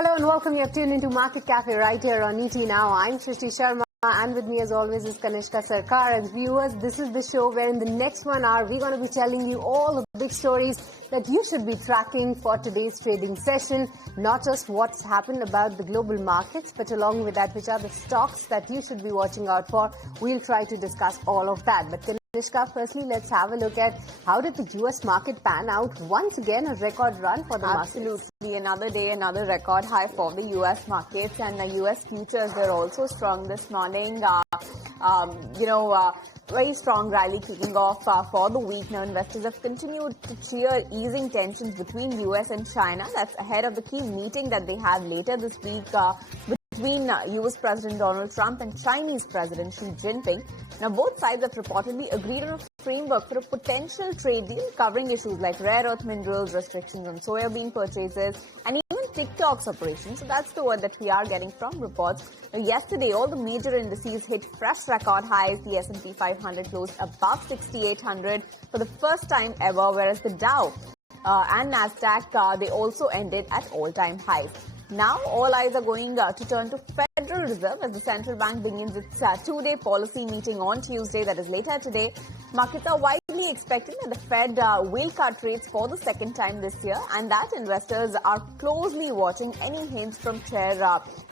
Hello and welcome. You're tuned into Market Cafe right here on ET Now. I'm Shrishti Sharma and with me as always is Kanishka Sarkar. And viewers, this is the show where in the next 1 hour we're going to be telling you all the big stories that you should be tracking for today's trading session. Not just what's happened about the global markets, but along with that, which are the stocks that you should be watching out for. We'll try to discuss all of that. But Kanishka, firstly, let's have a look at how did the U.S. market pan out? Once again, a record run for the market. Absolutely. Another day, another record high for the U.S. markets, and the U.S. futures were also strong this morning. Very strong rally kicking off for the week. Now, investors have continued to cheer easing tensions between U.S. and China. That's ahead of the key meeting that they have later this week between U.S. President Donald Trump and Chinese President Xi Jinping. Now, both sides have reportedly agreed on a framework for a potential trade deal covering issues like rare earth minerals, restrictions on soybean purchases, and even TikTok's operations. So that's the word that we are getting from reports. Now, yesterday, all the major indices hit fresh record highs. The S&P 500 closed above 6,800 for the first time ever, whereas the Dow and Nasdaq, they also ended at all-time highs. Now, all eyes are going to turn to Federal Reserve as the central bank begins its two-day policy meeting on Tuesday, that is later today. Markets are widely expecting that the Fed will cut rates for the second time this year, and that investors are closely watching any hints from Chair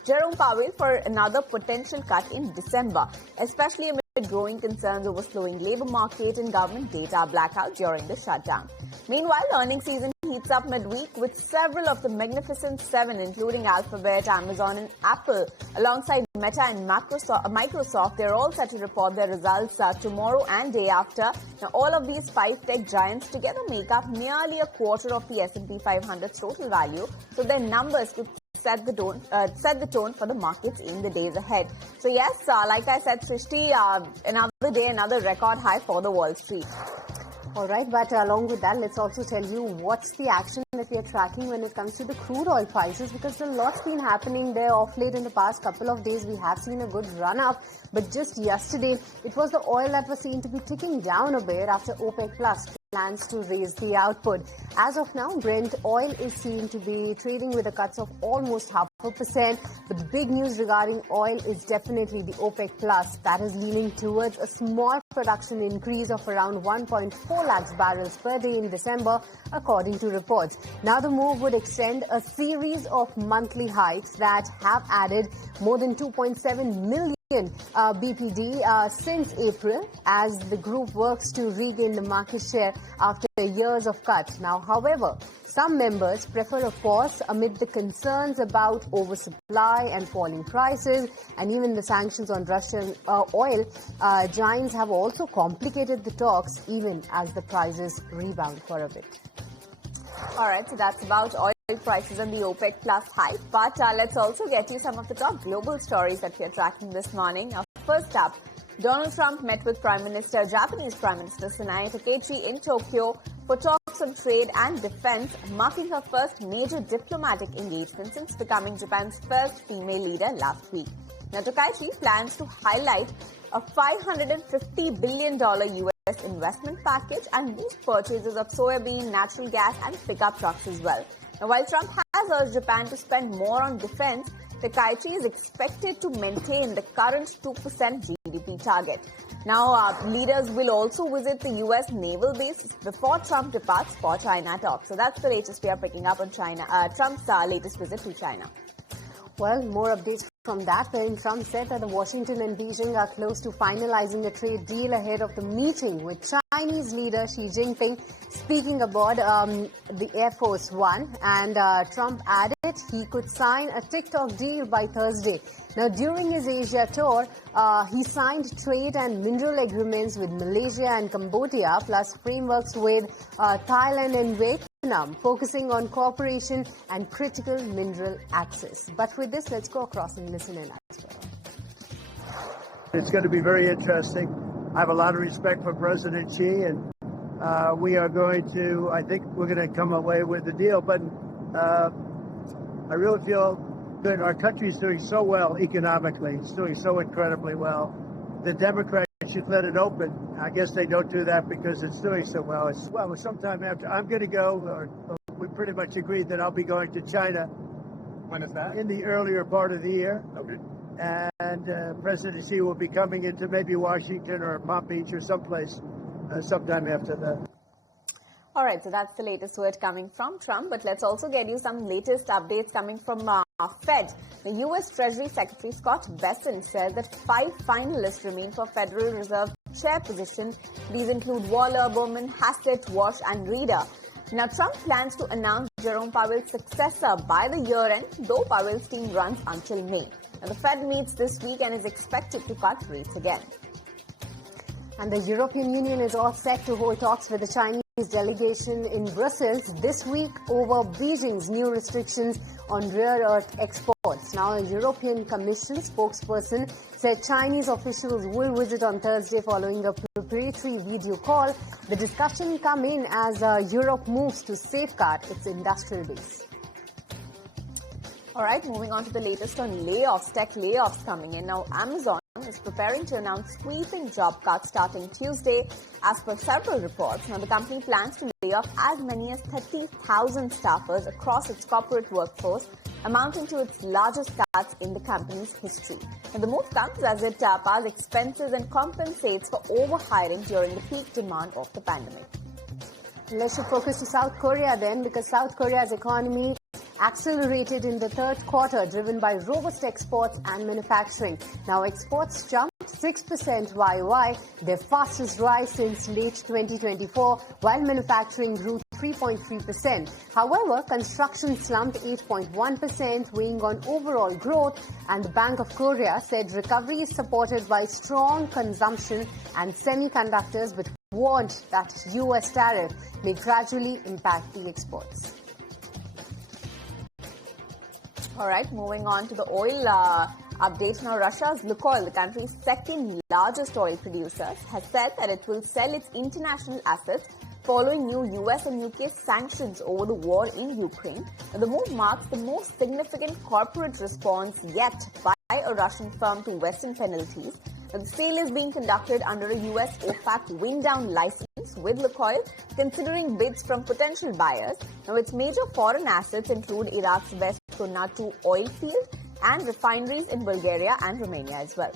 Jerome Powell for another potential cut in December, especially amid growing concerns over slowing labor market and government data blackout during the shutdown. Meanwhile, earnings season heats up midweek with several of the Magnificent Seven, including Alphabet, Amazon and Apple, alongside Meta and Microsoft. They're all set to report their results tomorrow and day after. Now, all of these five tech giants together make up nearly a quarter of the S&P 500's total value, so their numbers could set the tone for the markets in the days ahead. So yes, like I said, Srishti, another day, another record high for the Wall Street. All right, but along with that, let's also tell you what's the action that we are tracking when it comes to the crude oil prices, because a lot's been happening there off late in the past couple of days. We have seen a good run up, but just yesterday, it was the oil that was seen to be ticking down a bit after OPEC Plus plans to raise the output. As of now, Brent oil is seen to be trading with a cuts of almost 0.5%. But the big news regarding oil is definitely the OPEC Plus that is leaning towards a small production increase of around 1.4 lakhs barrels per day in December, according to reports. Now, the move would extend a series of monthly hikes that have added more than 2.7 million BPD since April, as the group works to regain the market share after years of cuts. Now, however, some members prefer a pause amid the concerns about oversupply and falling prices, and even the sanctions on Russian oil giants have also complicated the talks, even as the prices rebound for a bit. All right, so that's about oil prices and the OPEC Plus hype. But let's also get you some of the top global stories that we are tracking this morning. First up, Donald Trump met with Japanese Prime Minister Sanae Takaichi in Tokyo for talks on trade and defense, marking her first major diplomatic engagement since becoming Japan's first female leader last week. Now, Takaichi plans to highlight a $550 billion U.S. investment package and boost purchases of soybean, natural gas and pickup trucks as well. Now, while Trump has urged Japan to spend more on defense, Takaichi is expected to maintain the current 2% GDP target. Now, leaders will also visit the U.S. naval base before Trump departs for China talks. So that's the latest we are picking up on Trump's latest visit to China. Well, more updates from that, wherein Trump said that the Washington and Beijing are close to finalizing a trade deal ahead of the meeting with Chinese leader Xi Jinping speaking aboard the Air Force One. And Trump added he could sign a TikTok deal by Thursday. Now, during his Asia tour, he signed trade and mineral agreements with Malaysia and Cambodia, plus frameworks with Thailand and Vietnam, focusing on cooperation and critical mineral access. But with this, let's go across and listen in as well. It's going to be very interesting. I have a lot of respect for President Xi, and we are going to, I think we're going to come away with a deal. But I really feel good. Our country is doing so well economically. It's doing so incredibly well. The Democrats should let it open. I guess they don't do that because it's doing so well. Sometime after I'm going to go, or we pretty much agreed that I'll be going to China When is that? in the earlier part of the year. Okay. And President Xi will be coming into maybe Washington or Palm Beach or someplace sometime after that. All right, so that's the latest word coming from Trump. But let's also get you some latest updates coming from Fed. The U.S. Treasury Secretary Scott Bessent shared that 5 finalists remain for Federal Reserve chair position. These include Waller, Bowman, Haslett, Wash, and Reeder. Now, Trump plans to announce Jerome Powell's successor by the year end, though Powell's team runs until May. Now, the Fed meets this week and is expected to cut rates again. And the European Union is all set to hold talks with the Chinese delegation in Brussels this week over Beijing's new restrictions on rare earth exports. Now, a European Commission spokesperson said Chinese officials will visit on Thursday following a preparatory video call. The discussion come in as Europe moves to safeguard its industrial base. All right, moving on to the latest on layoffs, tech layoffs coming in. Now, Amazon is preparing to announce sweeping job cuts starting Tuesday. As per several reports, now the company plans to lay off as many as 30,000 staffers across its corporate workforce, amounting to its largest cuts in the company's history. Now, the move comes as it pass expenses and compensates for overhiring during the peak demand of the pandemic. Let's shift focus to South Korea then, because South Korea's economy accelerated in the third quarter, driven by robust exports and manufacturing. Now, exports jumped 6% YOY, their fastest rise since late 2024, while manufacturing grew 3.3%. However, construction slumped 8.1%, weighing on overall growth, and the Bank of Korea said recovery is supported by strong consumption and semiconductors, but warned that U.S. tariff may gradually impact the exports. All right, moving on to the oil updates. Now, Russia's Lukoil, the country's second largest oil producer, has said that it will sell its international assets following new US and UK sanctions over the war in Ukraine. Now, the move marks the most significant corporate response yet by a Russian firm to Western penalties. Now, the sale is being conducted under a US OPEC wind-down license, with Lukoil considering bids from potential buyers. Now, its major foreign assets include Iraq's West Konatu oil field and refineries in Bulgaria and Romania as well.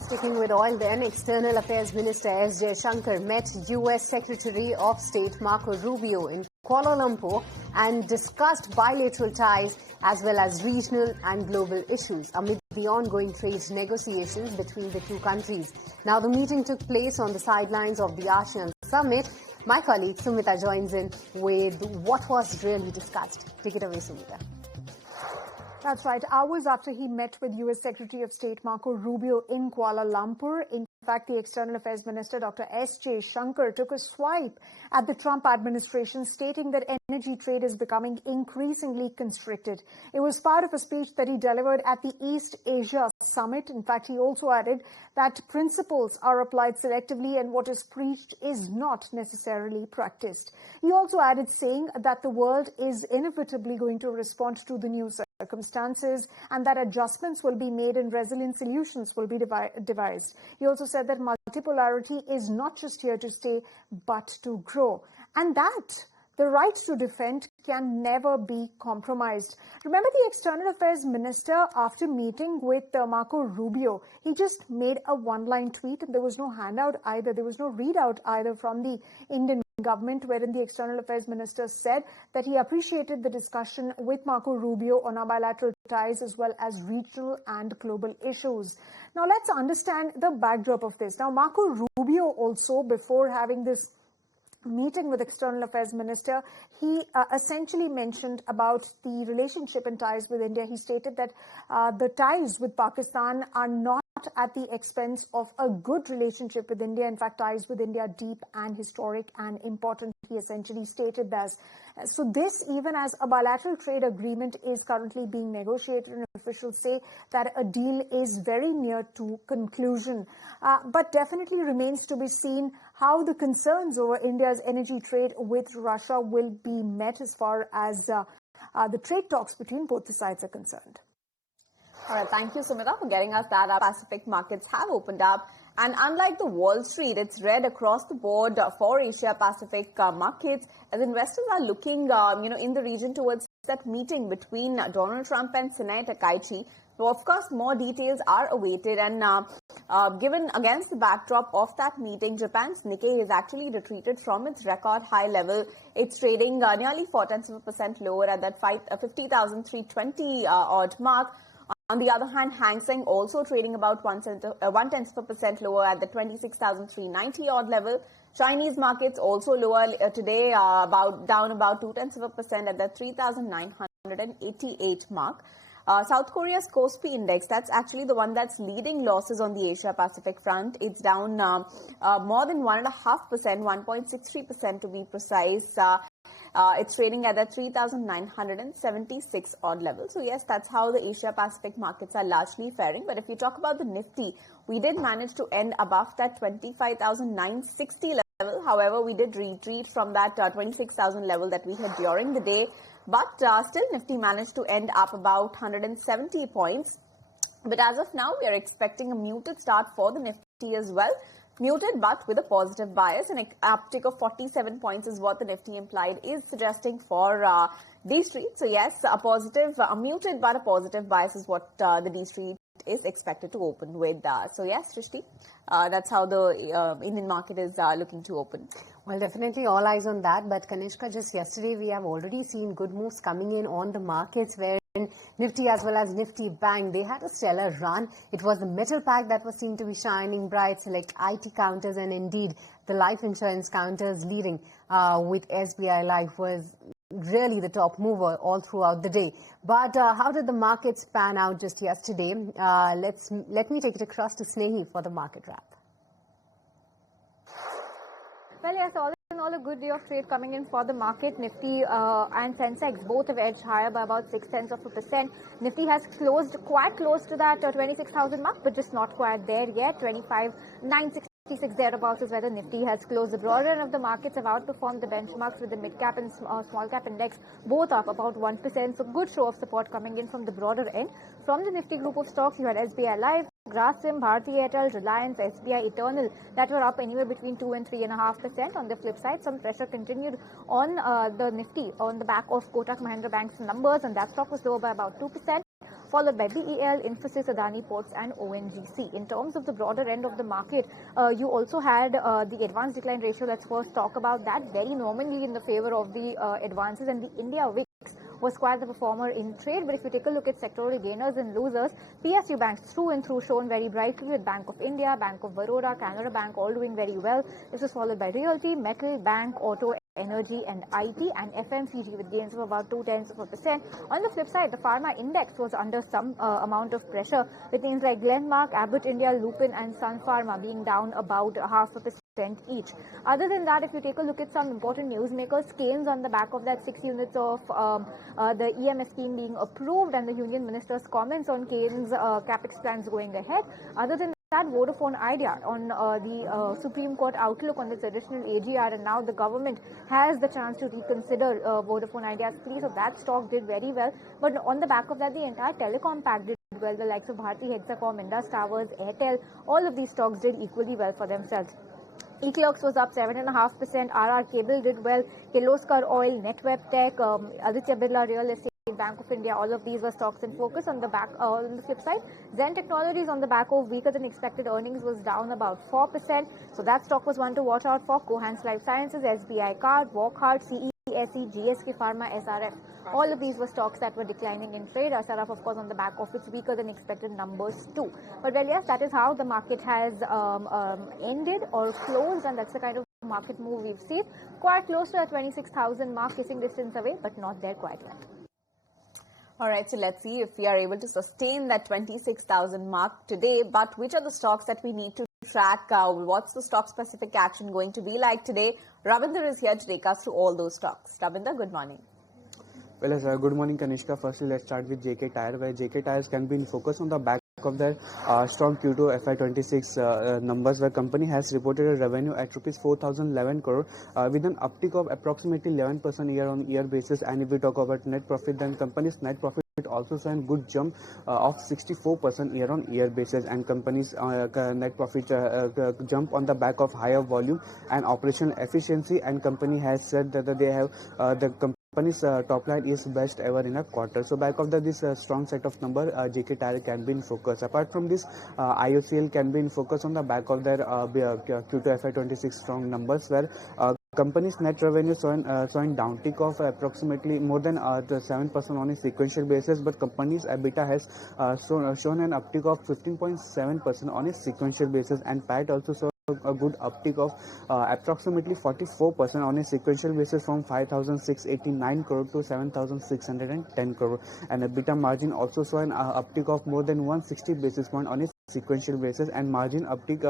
Sticking with oil then, External Affairs Minister S. Jaishankar met U.S. Secretary of State Marco Rubio in Kuala Lumpur and discussed bilateral ties as well as regional and global issues amid the ongoing trade negotiations between the two countries. Now, the meeting took place on the sidelines of the ASEAN Summit. My colleague Sumita joins in with what was really discussed. Take it away, Sumita. That's right. Hours after he met with U.S. Secretary of State Marco Rubio in Kuala Lumpur, in fact, the External Affairs Minister, Dr. S. Jaishankar, took a swipe at the Trump administration, stating that energy trade is becoming increasingly constricted. It was part of a speech that he delivered at the East Asia Summit. In fact, he also added that principles are applied selectively and what is preached is not necessarily practiced. He also added, saying that the world is inevitably going to respond to the new circumstances and that adjustments will be made and resilient solutions will be devised. He also said that multipolarity is not just here to stay, but to grow. And that the right to defend can never be compromised. Remember, the External Affairs Minister, after meeting with Marco Rubio, he just made a one-line tweet, and there was no handout either. There was no readout either from the Indian government, wherein the External Affairs Minister said that he appreciated the discussion with Marco Rubio on our bilateral ties as well as regional and global issues. Now, let's understand the backdrop of this. Now, Marco Rubio also, before having this meeting with External Affairs Minister, he essentially mentioned about the relationship and ties with India. He stated that the ties with Pakistan are not at the expense of a good relationship with India. In fact, ties with India are deep and historic and important, he essentially stated that. So this, even as a bilateral trade agreement is currently being negotiated, and officials say that a deal is very near to conclusion. But definitely remains to be seen how the concerns over India's energy trade with Russia will be met as far as the trade talks between both the sides are concerned. All right, thank you, Sumita, for getting us that. Our Pacific markets have opened up, and unlike the Wall Street, it's red across the board for Asia Pacific markets, as investors are looking, in the region towards that meeting between Donald Trump and Senator Kaichi. So, of course, more details are awaited, and given against the backdrop of that meeting, Japan's Nikkei has actually retreated from its record high level. It's trading nearly 0.4% lower at that 50,320 odd mark. On the other hand, Hang Seng also trading about 0.1% lower at the 26,390 odd level. Chinese markets also lower today, down about 0.2% at the 3,988 mark. South Korea's Kospi index, that's actually the one that's leading losses on the Asia Pacific front. It's down more than 1.5%, 1.63% to be precise. It's trading at a 3,976 odd level. So yes, that's how the Asia Pacific markets are largely faring. But if you talk about the Nifty, we did manage to end above that 25,960 level. However, we did retreat from that 26,000 level that we had during the day. But still, Nifty managed to end up about 170 points. But as of now, we are expecting a muted start for the Nifty as well. Muted but with a positive bias. An uptick of 47 points is what the Nifty implied is suggesting for D Street. So yes, a muted but a positive bias is what the D Street is expected to open with. So yes, Srishti, that's how the Indian market is looking to open. Well, definitely all eyes on that. But Kanishka, just yesterday we have already seen good moves coming in on the markets, where Nifty as well as Nifty Bank, they had a stellar run. It was the metal pack that was seen to be shining bright, select IT counters, and indeed the life insurance counters leading with SBI Life was really the top mover all throughout the day. But how did the markets pan out just yesterday? Let me take it across to Snehi for the market wrap. Well, yes, all in all, a good day of trade coming in for the market. Nifty and Sensex both have edged higher by about 0.6%. Nifty has closed quite close to that 26,000 mark, but just not quite there yet. 25,966 thereabouts is where the Nifty has closed. The broader end of the markets have outperformed the benchmarks, with the mid-cap and small cap index both up about 1%. So good show of support coming in from the broader end. From the Nifty group of stocks, you had SBI Life, Grasim, Bharti Airtel, Reliance, SBI Eternal that were up anywhere between 2 and 3.5%. On the flip side, some pressure continued on the Nifty on the back of Kotak Mahindra Bank's numbers, and that stock was lower by about 2%. Followed by BEL, Infosys, Adani Ports and ONGC. In terms of the broader end of the market, you also had the advance decline ratio. Let's first talk about that. Very nominally in the favor of the advances, and the India VIX was quite the performer in trade. But if you take a look at sectoral gainers and losers, PSU banks through and through shone very brightly, with Bank of India, Bank of Baroda, Canara Bank all doing very well. This was followed by Realty, Metal, Bank, Auto, Energy and IT, and FMCG with gains of about 0.2%. On the flip side, the pharma index was under some amount of pressure, with names like Glenmark, Abbott India, Lupin and Sun Pharma being down about 0.5% each. Other than that, if you take a look at some important newsmakers, Keynes on the back of that 6 units of the EMS scheme being approved, and the Union Minister's comments on Keynes' capex plans going ahead. Other than that, Vodafone Idea on the Supreme Court outlook on this additional AGR, and now the government has the chance to reconsider Vodafone Idea's plea. So that stock did very well. But on the back of that, the entire telecom pack did well. The likes of Bharti Hexacom, Indus Towers, Airtel, all of these stocks did equally well for themselves. Ecliox was up 7.5%. RR Cable did well. Kirloskar Oil, Netweb Tech, Aditya Birla Real Estate, Bank of India, all of these were stocks in focus. On the flip side, Zen Technologies on the back of weaker than expected earnings was down about 4%. So that stock was one to watch out for. Cohance Life Sciences, SBI Card, Walkhart, CESE, GSK Pharma, SRF. All of these were stocks that were declining in trade. SRF, of course, on the back of its weaker than expected numbers too. But well, yes, that is how the market has ended or closed, and that's the kind of market move we've seen. Quite close to that 26,000 mark, kissing distance away, but not there quite yet. All right, so let's see if we are able to sustain that 26,000 mark today. But which are the stocks that we need to track? What's the stock specific action going to be like today? Ravinder is here to take us through all those stocks. Ravinder, good morning. Well, good morning, Kanishka. Firstly, let's start with JK Tyre, where JK Tyres can be in focus on the back of their strong Q2 FY26 numbers, where company has reported a revenue at rupees 4,011 crore with an uptick of approximately 11% year-on-year basis. And if we talk about net profit, then company's net profit also saw a good jump of 64% year-on-year basis, and company's net profit jump on the back of higher volume and operational efficiency. And company has said that they have the company's top line is best ever in a quarter. So back of this strong set of number, JK Tyre can be in focus. Apart from this, IOCL can be in focus on the back of their Q2 FY26 strong numbers, where company's net revenue saw a downtick of approximately more than 7% on a sequential basis, but company's EBITDA has shown an uptick of 15.7% on a sequential basis, and PAT also saw a good uptick of approximately 44% on a sequential basis from 5,689 crore to 7,610 crore, and EBITDA margin also saw an uptick of more than 160 basis point on a sequential basis, and margin uptick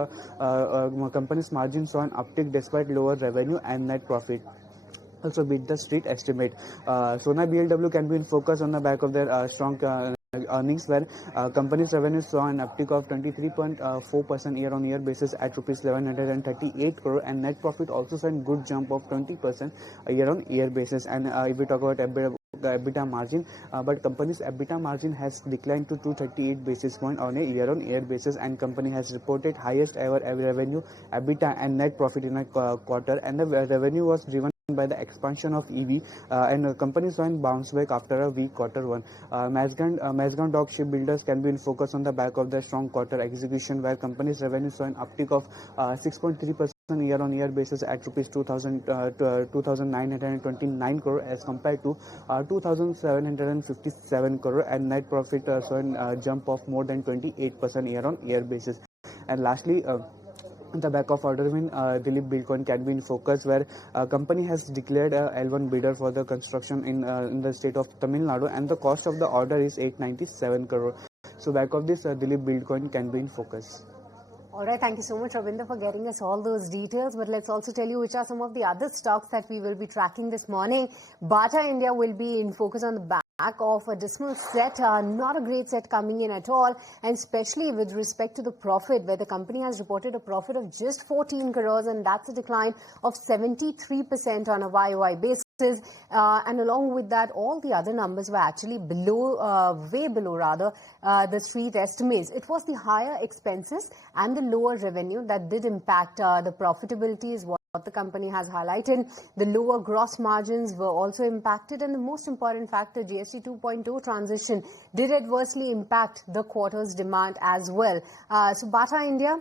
company's margin saw an uptick despite lower revenue and net profit also beat the street estimate. Sona BLW can be in focus on the back of their strong earnings, where company's revenue saw an uptick of 23.4% year-on-year basis at rupees 1138 crore, and net profit also saw a good jump of 20% year-on-year basis. And if we talk about EBITDA margin, but company's EBITDA margin has declined to 238 basis point on a year-on-year basis, and company has reported highest ever revenue, EBITDA and net profit in a quarter, and the revenue was driven by the expansion of EV, and companies saw a bounce back after a weak quarter one. Mazagon Dock Shipbuilders can be in focus on the back of the strong quarter execution, where company's revenue saw an uptick of 6.3% year-on-year basis at rupees 2,929 crore as compared to 2,757 crore, and net profit saw a jump of more than 28% year-on-year basis. And lastly, the back of order win, Dilip Buildcon can be in focus, where company has declared a L1 bidder for the construction in the state of Tamil Nadu, and the cost of the order is 897 crore. So back of this, Dilip Buildcon can be in focus. All right, thank you so much, Ravinder, for getting us all those details. But let's also tell you which are some of the other stocks that we will be tracking this morning. Bata India will be in focus on the back of a dismal set, not a great set coming in at all, and especially with respect to the profit, where the company has reported a profit of just 14 crores, and that's a decline of 73% on a YOY basis. And along with that, all the other numbers were actually below, way below rather, the street estimates. It was the higher expenses and the lower revenue that did impact the profitability is what the company has highlighted. The lower gross margins were also impacted, and the most important factor, GST 2.0 transition, did adversely impact the quarter's demand as well. So Bata India,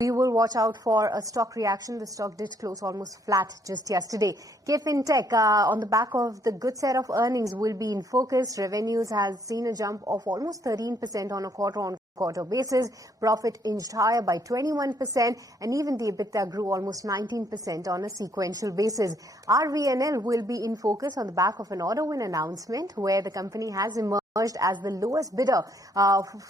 we will watch out for a stock reaction. The stock did close almost flat just yesterday. KFintech, on the back of the good set of earnings, will be in focus. Revenues has seen a jump of almost 13% on a quarter-on-quarter basis. Profit inched higher by 21%, and even the EBITDA grew almost 19% on a sequential basis. RVNL will be in focus on the back of an order win announcement, where the company has emerged as the lowest bidder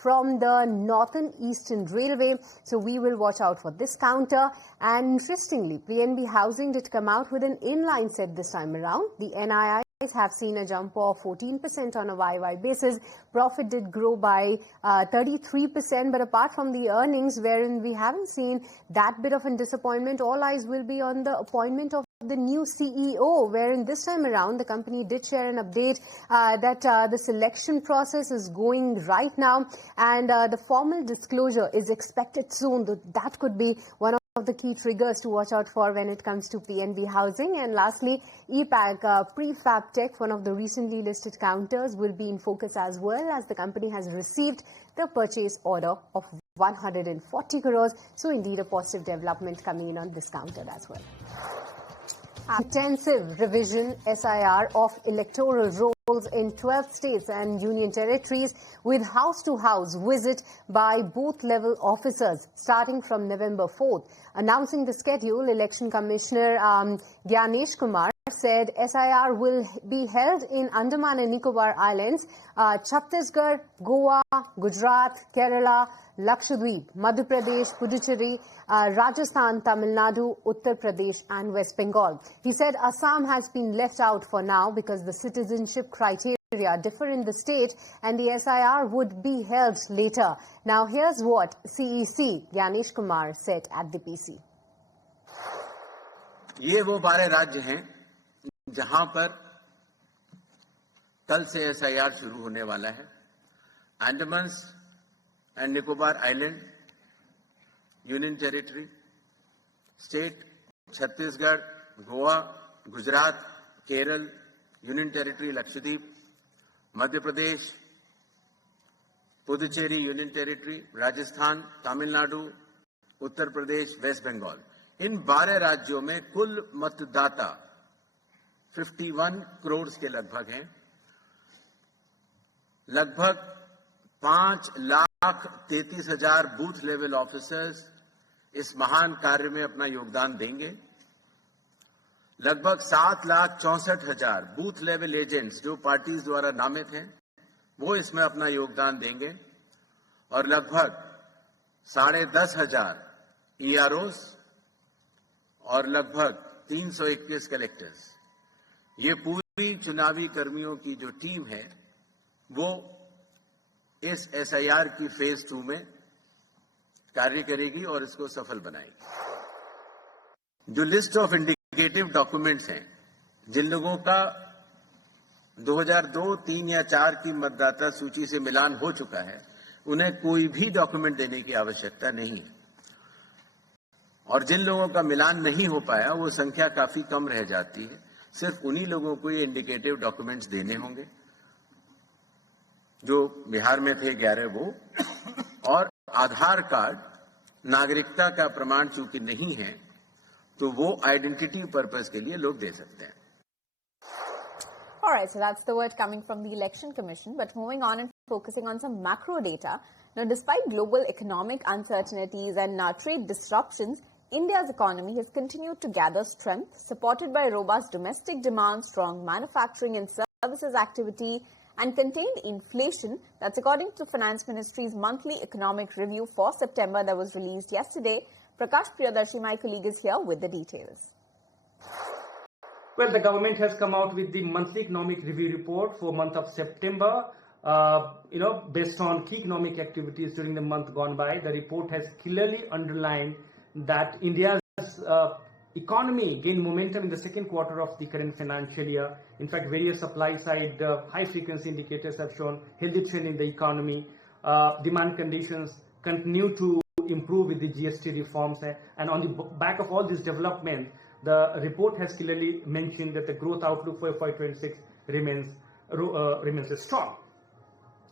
from the Northern Eastern Railway. So we will watch out for this counter. And interestingly, PNB Housing did come out with an inline set this time around. The NII have seen a jump of 14% on a YY basis. Profit did grow by 33%, but apart from the earnings, wherein we haven't seen that bit of a disappointment, all eyes will be on the appointment of the new CEO, wherein this time around the company did share an update that the selection process is going right now, and the formal disclosure is expected soon. That could be one of the key triggers to watch out for when it comes to PNB Housing. And lastly, EPAG, Prefab Tech, one of the recently listed counters, will be in focus as well, as the company has received the purchase order of 140 crores. So indeed a positive development coming in on this counter as well. Intensive revision SIR of electoral rolls in 12 states and union territories, with house-to-house visit by booth-level officers starting from November 4th. Announcing the schedule, Election Commissioner Gyanesh Kumar said SIR will be held in Andaman and Nicobar Islands, Chhattisgarh, Goa, Gujarat, Kerala, Lakshadweep, Madhya Pradesh, Puducherry, Rajasthan, Tamil Nadu, Uttar Pradesh and West Bengal. He said Assam has been left out for now because the citizenship criteria differ in the state, and the SIR would be held later. Now here's what CEC Gyanesh Kumar said at the PC. ये वो 12 राज्य हैं जहां पर कल से SIR शुरू होने वाला है। Andaman and Nicobar island union territory, state Chhattisgarh, Goa, Gujarat, Kerala, union territory Lakshadweep, Madhya Pradesh, Puducherry union territory, Rajasthan, Tamil Nadu, Uttar Pradesh, west Bengal, इन 12 राज्यों में कुल मतदाता 51 करोड़ के लगभग हैं। लगभग 5,33,000 बूथ लेवल ऑफिसर्स इस महान कार्य में अपना योगदान देंगे। लगभग 7,64,000 बूथ लेवल एजेंट्स जो पार्टीज द्वारा नामित हैं वो इसमें अपना योगदान देंगे और लगभग 10,500 EROs और लगभग 321 कलेक्टर्स, ये पूरी चुनावी कर्मियों की जो टीम है वो इस SIR की फेज 2 में कार्य करेगी और इसको सफल बनाएगी। जो लिस्ट ऑफ इंडिकेटिव डॉक्यूमेंट्स हैं, जिन लोगों का 2002, 3 या 4 की मतदाता सूची से मिलान हो चुका है, उन्हें कोई भी डॉक्यूमेंट देने की आवश्यकता नहीं है। और जिन लोगों का मिलान नहीं हो पाया वो संख्या काफी कम रह जाती है। सिर्फ उन्हीं लोगों को ये इंडिकेटिव डॉक्यूमेंट्स देने होंगे। जो बिहार में थे 11 वो, और आधार कार्ड नागरिकता का प्रमाण चूंकि नहीं है तो वो आइडेंटिटी पर्पस के लिए लोग दे सकते हैं। All right, so that's the word coming from the Election Commission. But moving on and focusing on some macro data. Now, despite global economic uncertainties and trade disruptions, India's economy has continued to gather strength, supported by robust domestic demand, strong manufacturing and services activity, and contained inflation. That's according to Finance Ministry's monthly economic review for September that was released yesterday. Prakash Priyadarshi, my colleague, is here with the details. Well, the government has come out with the monthly economic review report for month of September. Based on key economic activities during the month gone by, the report has clearly underlined that India's economy gained momentum in the second quarter of the current financial year. In fact, various supply-side high-frequency indicators have shown healthy trend in the economy. Demand conditions continue to improve with the GST reforms, and on the back of all this development, the report has clearly mentioned that the growth outlook for FY26 remains strong.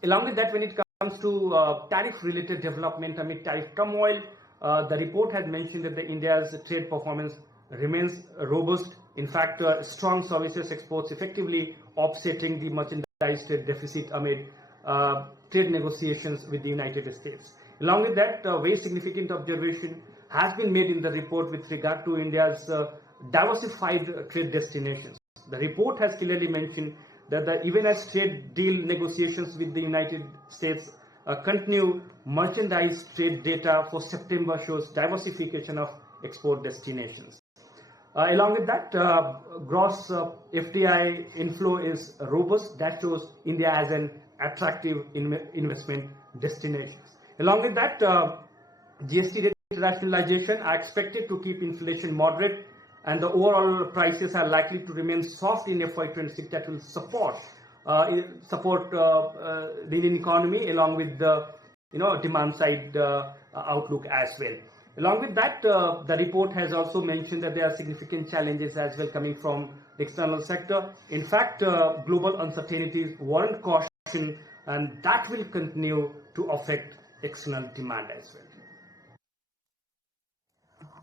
Along with that, when it comes to tariff-related development amid tariff turmoil, the report has mentioned that India's trade performance remains robust. In fact, strong services exports effectively offsetting the merchandise trade deficit amid trade negotiations with the United States. Along with that, very significant observation has been made in the report with regard to India's diversified trade destinations. The report has clearly mentioned that even as trade deal negotiations with the United States continue, merchandise trade data for September shows diversification of export destinations. Along with that, gross FDI inflow is robust. That shows India as an attractive investment destination. Along with that, GST rate rationalization are expected to keep inflation moderate, and the overall prices are likely to remain soft in FY26. That will support the Indian economy along with the demand side outlook as well. Along with that, the report has also mentioned that there are significant challenges as well coming from the external sector. In fact, global uncertainties warrant caution, and that will continue to affect external demand as well.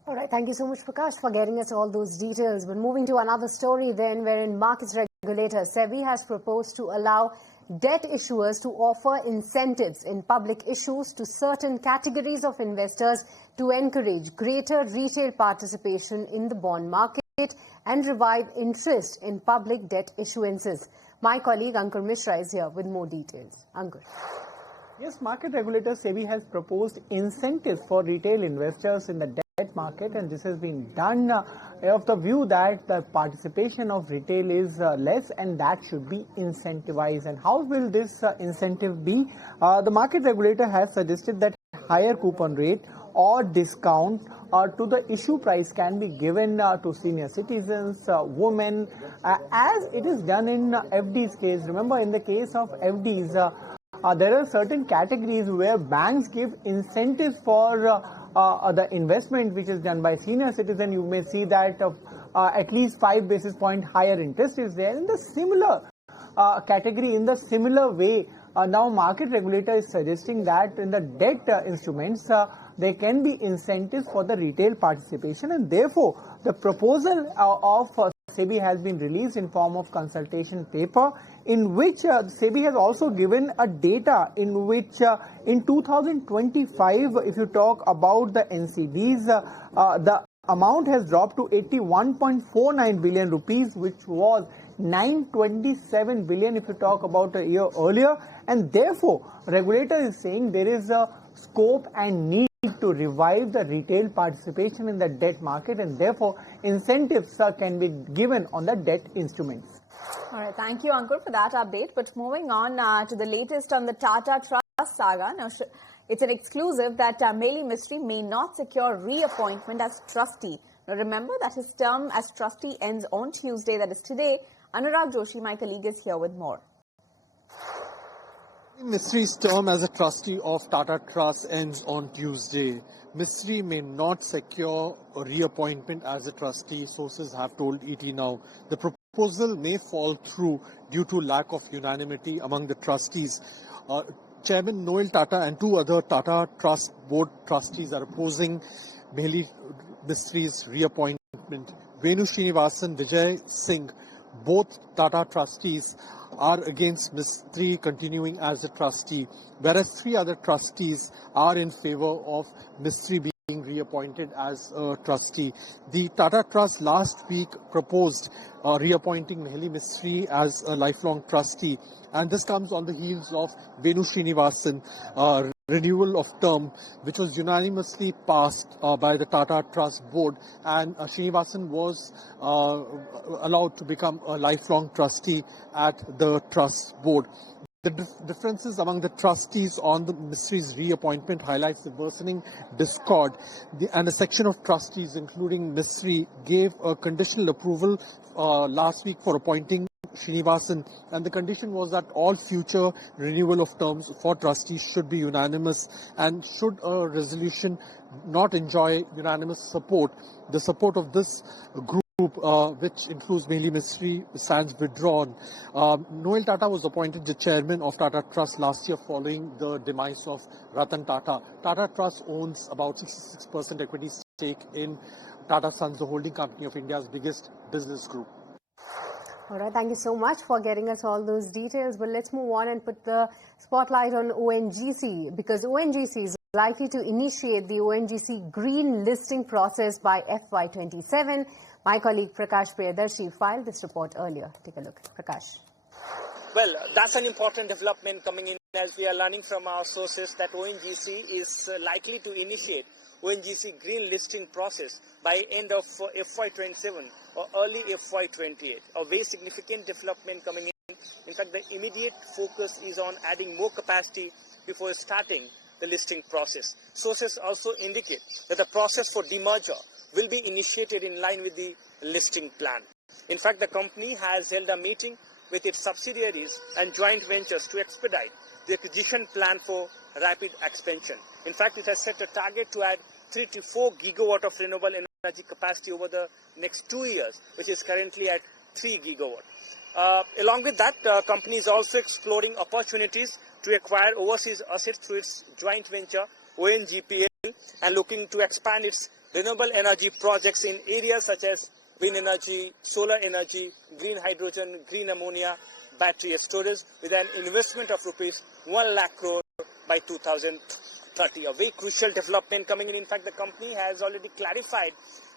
All right, thank you so much, Prakash, for getting us all those details. But moving to another story then, wherein markets regulator SEBI has proposed to allow debt issuers to offer incentives in public issues to certain categories of investors to encourage greater retail participation in the bond market and revive interest in public debt issuances. My colleague Ankur Mishra is here with more details. Ankur. Yes, market regulator SEBI has proposed incentives for retail investors in the debt market, and this has been done of the view that the participation of retail is less and that should be incentivized. And how will this incentive be? The market regulator has suggested that higher coupon rate or discount to the issue price can be given to senior citizens, women, as it is done in FD's case. Remember, in the case of FDs, there are certain categories where banks give incentives for the investment which is done by senior citizen. You may see that at least 5 basis point higher interest is there. In the similar category, in the similar way, now market regulator is suggesting that in the debt instruments, there can be incentives for the retail participation, and therefore the proposal of SEBI has been released in form of consultation paper, in which SEBI has also given a data in which in 2025, if you talk about the NCDs, the amount has dropped to 81.49 billion rupees, which was 927 billion if you talk about a year earlier, and therefore regulator is saying there is a scope and need to revive the retail participation in the debt market, and therefore incentives can be given on the debt instruments. All right, thank you, Ankur, for that update. But moving on to the latest on the Tata Trust saga. Now, it's an exclusive that Meli Mistry may not secure reappointment as trustee. Now, remember that his term as trustee ends on Tuesday, that is today. Anurag Joshi, my colleague, is here with more. Mistry's term as a trustee of Tata Trust ends on Tuesday. Mistry may not secure a reappointment as a trustee, sources have told ET Now. The proposal may fall through due to lack of unanimity among the trustees. Chairman Noel Tata and 2 other Tata Trust board trustees are opposing Meli Mistry's reappointment. Venu Srinivasan, Vijay Singh, both Tata trustees, are against Mistry continuing as a trustee, whereas 3 other trustees are in favor of Mistry being reappointed as a trustee. The Tata Trust last week proposed reappointing Meli Mistry as a lifelong trustee, and this comes on the heels of Venu Srinivasan renewal of term, which was unanimously passed by the Tata Trust board, and Srinivasan was allowed to become a lifelong trustee at the trust board. The differences among the trustees on the Mistry's reappointment highlights the worsening discord, and a section of trustees, including Mistry, gave a conditional approval last week for appointing Srinivasan, and the condition was that all future renewal of terms for trustees should be unanimous, and should a resolution not enjoy unanimous support, the support of this group, which includes Meli Mistry, stands withdrawn. Noel Tata was appointed the chairman of Tata Trust last year following the demise of Ratan Tata. Tata Trust owns about 66% equity stake in Tata Sons, the holding company of India's biggest business group. All right, thank you so much for getting us all those details. But let's move on and put the spotlight on ONGC, because ONGC is likely to initiate the ONGC green listing process by FY27. My colleague Prakash Priyadarshi filed this report earlier. Take a look. Prakash. Well, that's an important development coming in, as we are learning from our sources that ONGC is likely to initiate ONGC green listing process by end of FY27 or early FY28. A very significant development coming in. In fact, the immediate focus is on adding more capacity before starting the listing process. Sources also indicate that the process for demerger will be initiated in line with the listing plan. In fact, the company has held a meeting with its subsidiaries and joint ventures to expedite the acquisition plan for rapid expansion. In fact, it has set a target to add 3 to 4 gigawatt of renewable energy capacity over the next 2 years, which is currently at 3 gigawatt. Along with that, the company is also exploring opportunities to acquire overseas assets through its joint venture ONGPL, and looking to expand its renewable energy projects in areas such as wind energy, solar energy, green hydrogen, green ammonia, battery storage, with an investment of rupees 1 lakh crore by 2030. A very crucial development coming in. In fact, the company has already clarified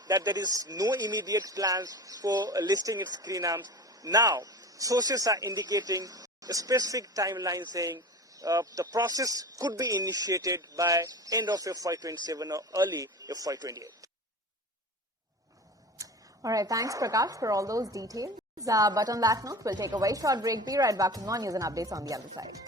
that there is no immediate plans for listing its green arms. Now, sources are indicating a specific timeline, saying the process could be initiated by end of FY27 or early FY28. All right, thanks Prakash for all those details. But on that note, we'll take a very short break. Be right back with more news and updates on the other side.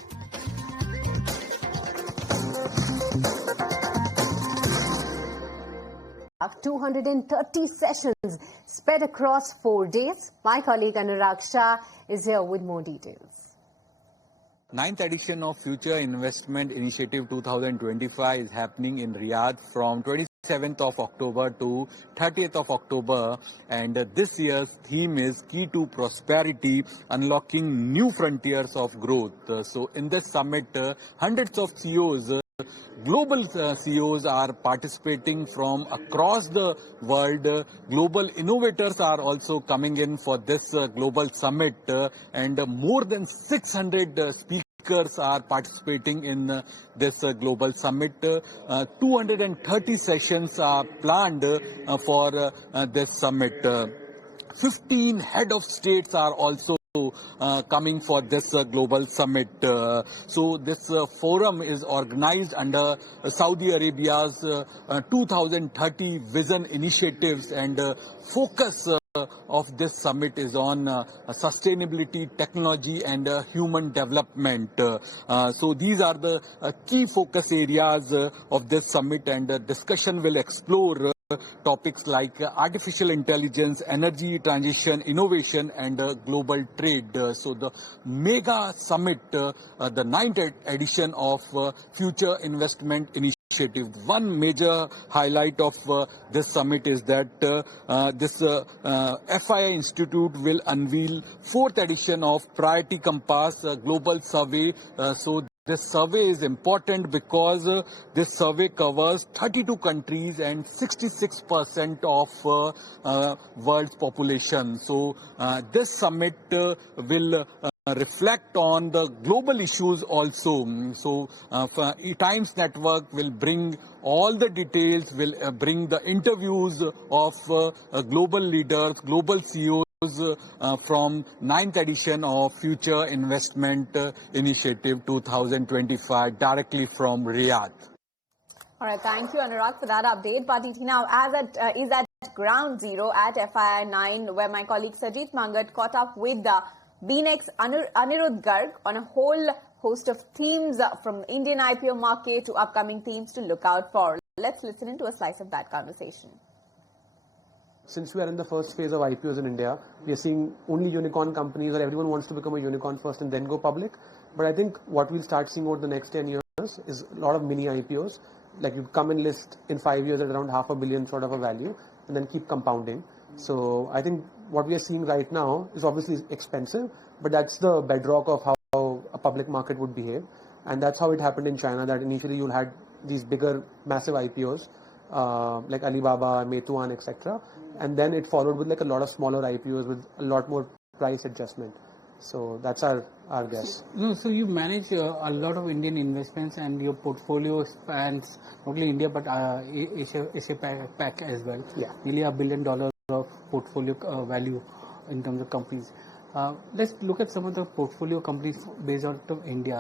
230 sessions spread across 4 days. My colleague Anurag Shah is here with more details. Ninth edition of Future Investment Initiative 2025 is happening in Riyadh from 27th of October to 30th of October, and this year's theme is Key to Prosperity, Unlocking New Frontiers of Growth. So in this summit, hundreds of CEOs, global CEOs are participating from across the world. Global innovators are also coming in for this global summit, and more than 600 speakers are participating in this global summit. 230 sessions are planned for this summit. 15 head of states are also coming for this global summit. So this forum is organized under Saudi Arabia's 2030 vision initiatives, and focus of this summit is on sustainability, technology and human development. So these are the key focus areas of this summit, and the discussion will explore topics like artificial intelligence, energy transition, innovation and global trade. So the mega summit, the 9th edition of Future Investment Initiative. One major highlight of this summit is that this FII Institute will unveil 4th edition of Priority Compass Global Survey. So this survey is important because this survey covers 32 countries and 66% of world's population. So this summit will reflect on the global issues also. So Times Network will bring all the details, will bring the interviews of global leaders, global CEOs from 9th edition of Future Investment Initiative 2025 directly from Riyadh. All right, thank you, Anurag, for that update. But now, as is at ground zero at FII 9, where my colleague Sajid Mangat caught up with BNEX Anirudh Garg on a whole host of themes from Indian IPO market to upcoming themes to look out for. Let's listen into a slice of that conversation. Since we are in the first phase of IPOs in India, we are seeing only unicorn companies, or everyone wants to become a unicorn first and then go public. But I think what we'll start seeing over the next 10 years is a lot of mini IPOs. Like you come and list in 5 years at around $500 million sort of a value and then keep compounding. So I think what we are seeing right now is obviously expensive, but that's the bedrock of how a public market would behave. And that's how it happened in China, that initially you had these bigger, massive IPOs like Alibaba, Meituan, etc. And then it followed with like a lot of smaller IPOs with a lot more price adjustment. So that's our guess. So you manage a lot of Indian investments, and your portfolio spans not only India but Asia Pac as well. Yeah. Nearly $1 billion of portfolio value in terms of companies. Let's look at some of the portfolio companies based out of India.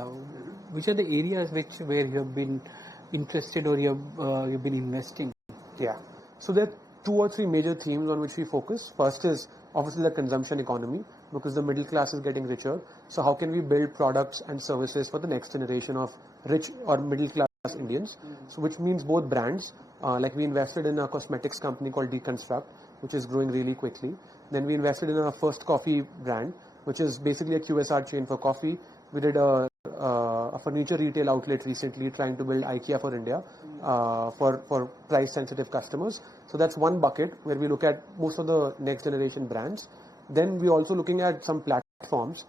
Which are the areas where you have been interested or you've been investing? Yeah. So there are 2 or 3 major themes on which we focus. First is obviously the consumption economy, because the middle class is getting richer. So how can we build products and services for the next generation of rich or middle class Indians? So which means both brands. Like we invested in a cosmetics company called Deconstruct, which is growing really quickly. Then we invested in our first coffee brand, which is basically a QSR chain for coffee. We did a furniture retail outlet recently, trying to build IKEA for India for price sensitive customers. So that's one bucket where we look at most of the next generation brands. Then we're also looking at some platforms.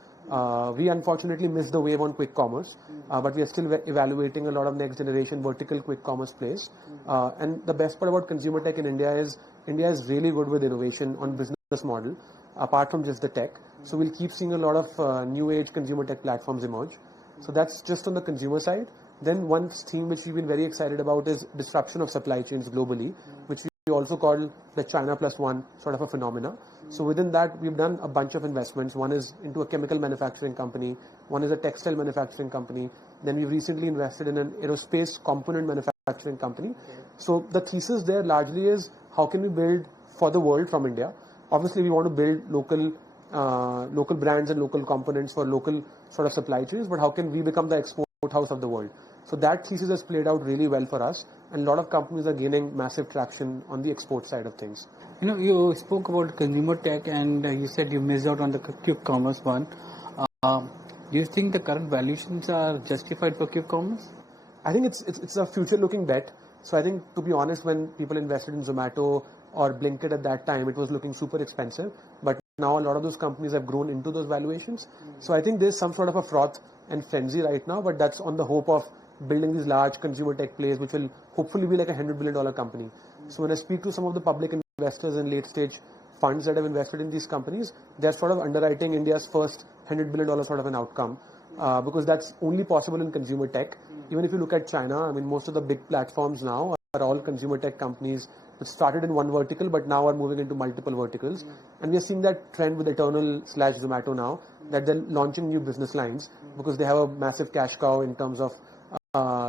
We unfortunately missed the wave on quick commerce, but we are still evaluating a lot of next generation vertical quick commerce plays. And the best part about consumer tech in India is really good with innovation on business model, apart from just the tech. So we'll keep seeing a lot of new age consumer tech platforms emerge. So that's just on the consumer side. Then one theme which we've been very excited about is disruption of supply chains globally, which we also call the China plus one sort of a phenomena. So within that, we've done a bunch of investments. One is into a chemical manufacturing company. One is a textile manufacturing company. Then we've recently invested in an aerospace component manufacturing company. So the thesis there largely is how can we build for the world from India? Obviously, we want to build local brands and local components for local sort of supply chains, but how can we become the export house of the world? So that thesis has played out really well for us, and a lot of companies are gaining massive traction on the export side of things. You spoke about consumer tech, and you said you missed out on the quick commerce one. Do you think the current valuations are justified for quick commerce? I think it's a future-looking bet. So I think, to be honest, when people invested in Zomato or Blinkit at that time, it was looking super expensive. But now a lot of those companies have grown into those valuations. So I think there's some sort of a froth and frenzy right now, but that's on the hope of building these large consumer tech plays, which will hopefully be like a $100 billion company. So when I speak to some of the public investors and late-stage funds that have invested in these companies, they're sort of underwriting India's first $100 billion sort of an outcome, because that's only possible in consumer tech. Even if you look at China, I mean, most of the big platforms now are all consumer tech companies which started in one vertical but now are moving into multiple verticals. And we are seeing that trend with Eternal/Zomato now, that they're launching new business lines because they have a massive cash cow in terms of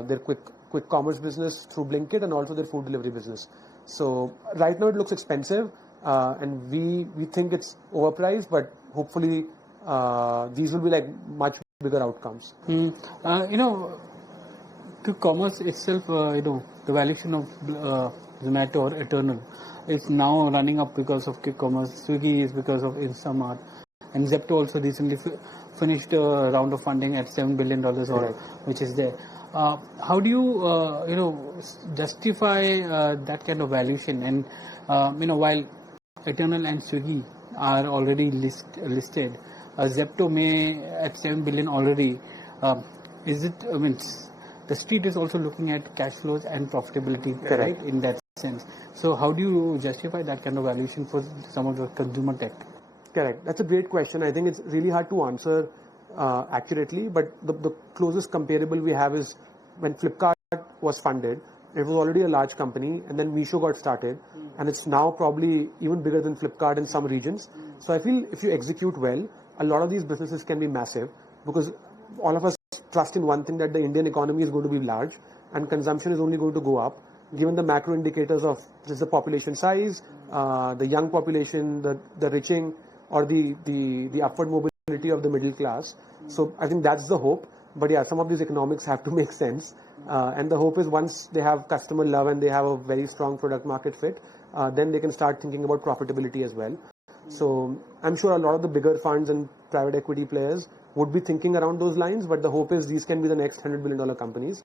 their quick commerce business through Blinkit and also their food delivery business. So right now it looks expensive, and we think it's overpriced, but hopefully these will be like much bigger outcomes. Quick commerce itself, the valuation of Zomato or Eternal is now running up because of quick commerce. Swiggy is because of Instamart, and Zepto also recently finished a round of funding at $7 billion, which is there. How do you, justify that kind of valuation? And while Eternal and Swiggy are already listed, Zepto may at $7 billion already. Is it? I mean, the street is also looking at cash flows and profitability, right? In that sense. So how do you justify that kind of valuation for some of the consumer tech? Correct. That's a great question. I think it's really hard to answer accurately, but the closest comparable we have is when Flipkart was funded. It was already a large company, and then Meesho got started, and it's now probably even bigger than Flipkart in some regions. So I feel if you execute well, a lot of these businesses can be massive, because all of us trust in one thing, that the Indian economy is going to be large and consumption is only going to go up, given the macro indicators of just the population size, the young population, the riching, or the upward mobility of the middle class. So I think that's the hope. But yeah, some of these economics have to make sense. And the hope is once they have customer love and they have a very strong product market fit, then they can start thinking about profitability as well. So I'm sure a lot of the bigger funds and private equity players would be thinking around those lines, but the hope is these can be the next $100 billion companies.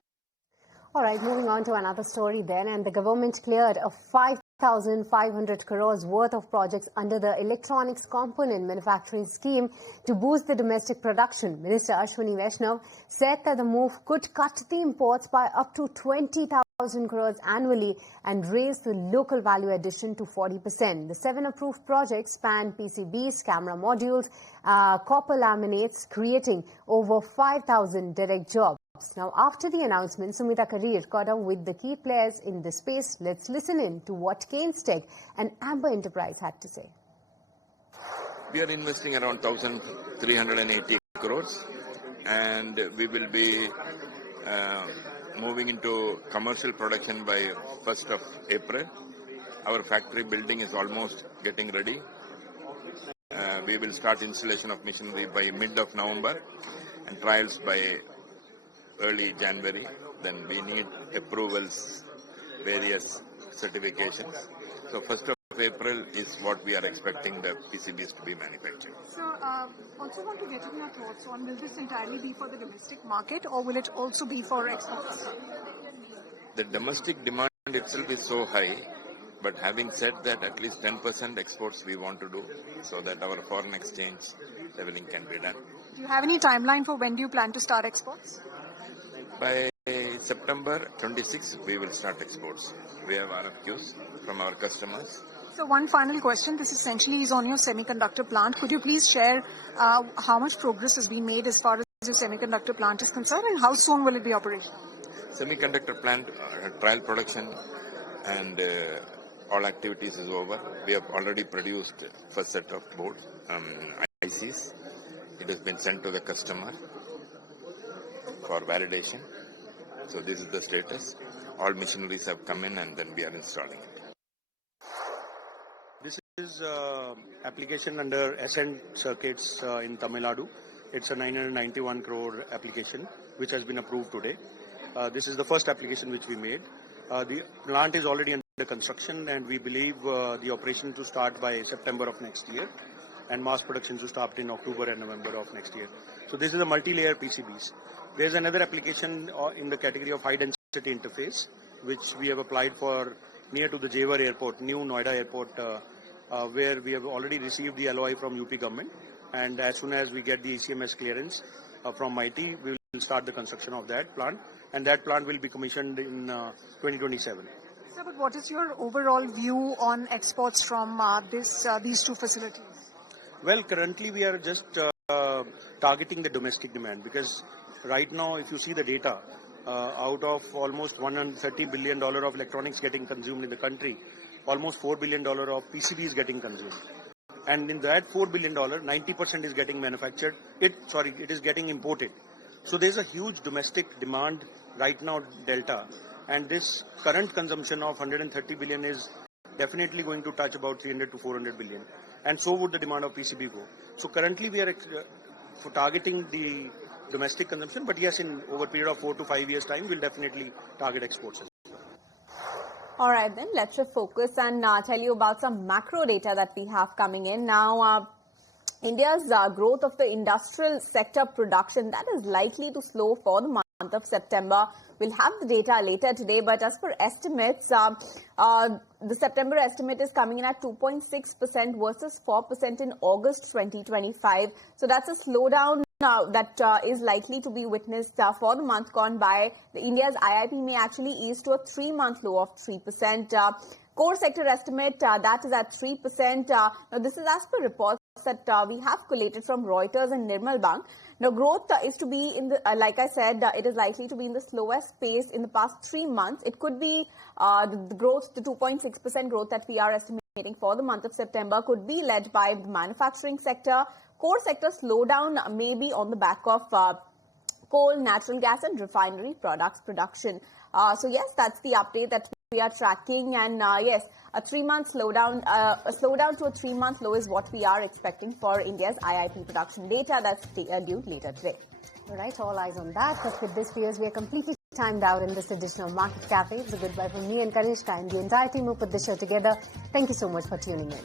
All right, moving on to another story then, and the government cleared a 5,500 crores worth of projects under the electronics component manufacturing scheme to boost the domestic production. Minister Ashwini Vaishnav said that the move could cut the imports by up to 20,000 crores annually and raise the local value addition to 40%. The 7 approved projects span PCBs, camera modules, copper laminates, creating over 5,000 direct jobs. Now, after the announcement, Sumita Karir caught up with the key players in this space. Let's listen in to what Keynes Tech and Amber Enterprise had to say. We are investing around 1,380 crores, and we will be moving into commercial production by 1st of April. Our factory building is almost getting ready. We will start installation of machinery by mid of November and trials by early January. Then we need approvals, various certifications. So 1st of April is what we are expecting the PCBs to be manufactured. So, also want to get your thoughts on, will this entirely be for the domestic market or will it also be for exports? The domestic demand itself is so high, but having said that, at least 10% exports we want to do so that our foreign exchange leveling can be done. Do you have any timeline for when do you plan to start exports? By September 26, we will start exports. We have RFQs from our customers. So one final question, this essentially is on your semiconductor plant. Could you please share how much progress has been made as far as your semiconductor plant is concerned, and how soon will it be operational? Semiconductor plant trial production and all activities is over. We have already produced first set of boards, ICs. It has been sent to the customer for validation. So this is the status. All machineries have come in and then we are installing it. This is application under Ascent Circuits in Tamil Nadu. It's a 991 crore application which has been approved today. This is the first application which we made. The plant is already under construction, and we believe the operation to start by September of next year, and mass production to start in October and November of next year. So this is a multi-layer PCBs. There's another application in the category of high-density interface, which we have applied for near to the Jewar Airport, new Noida Airport, where we have already received the LOI from UP government. And as soon as we get the ECMS clearance from MIT, we will start the construction of that plant, and that plant will be commissioned in 2027. Sir, but what is your overall view on exports from these two facilities? Well, currently we are just targeting the domestic demand, because right now, if you see the data, out of almost $130 billion of electronics getting consumed in the country, almost $4 billion of PCB is getting consumed. And in that $4 billion, 90% is getting manufactured. It is getting imported. So there's a huge domestic demand right now, delta. And this current consumption of 130 billion is definitely going to touch about 300 to 400 billion. And so would the demand of PCB go. So currently we are for targeting the domestic consumption, but yes, in over a period of 4 to 5 years time, we'll definitely target exports. All right, then let's just focus and tell you about some macro data that we have coming in. Now, India's growth of the industrial sector production, that is likely to slow for the month of September. We'll have the data later today, but as per estimates, the September estimate is coming in at 2.6% versus 4% in August 2025. So that's a slowdown that is likely to be witnessed for the month gone by. India's IIP may actually ease to a 3-month low of 3%. Core sector estimate, that is at 3%. Now, this is as per reports that we have collated from Reuters and Nirmal Bang. Now, growth is to be in the, like I said, it is likely to be in the slowest pace in the past 3 months. It could be the growth, the 2.6% growth that we are estimating for the month of September could be led by the manufacturing sector. Core sector slowdown may be on the back of coal, natural gas and refinery products production. So yes, that's the update that we are tracking, and yes, a 3-month slowdown, a slowdown to a 3-month low is what we are expecting for India's IIP production data that's due later today. All right, all eyes on that. But with this, viewers, we are completely timed out in this edition of Market Cafe. It's a goodbye from me and Kanishka and the entire team who put this show together. Thank you so much for tuning in.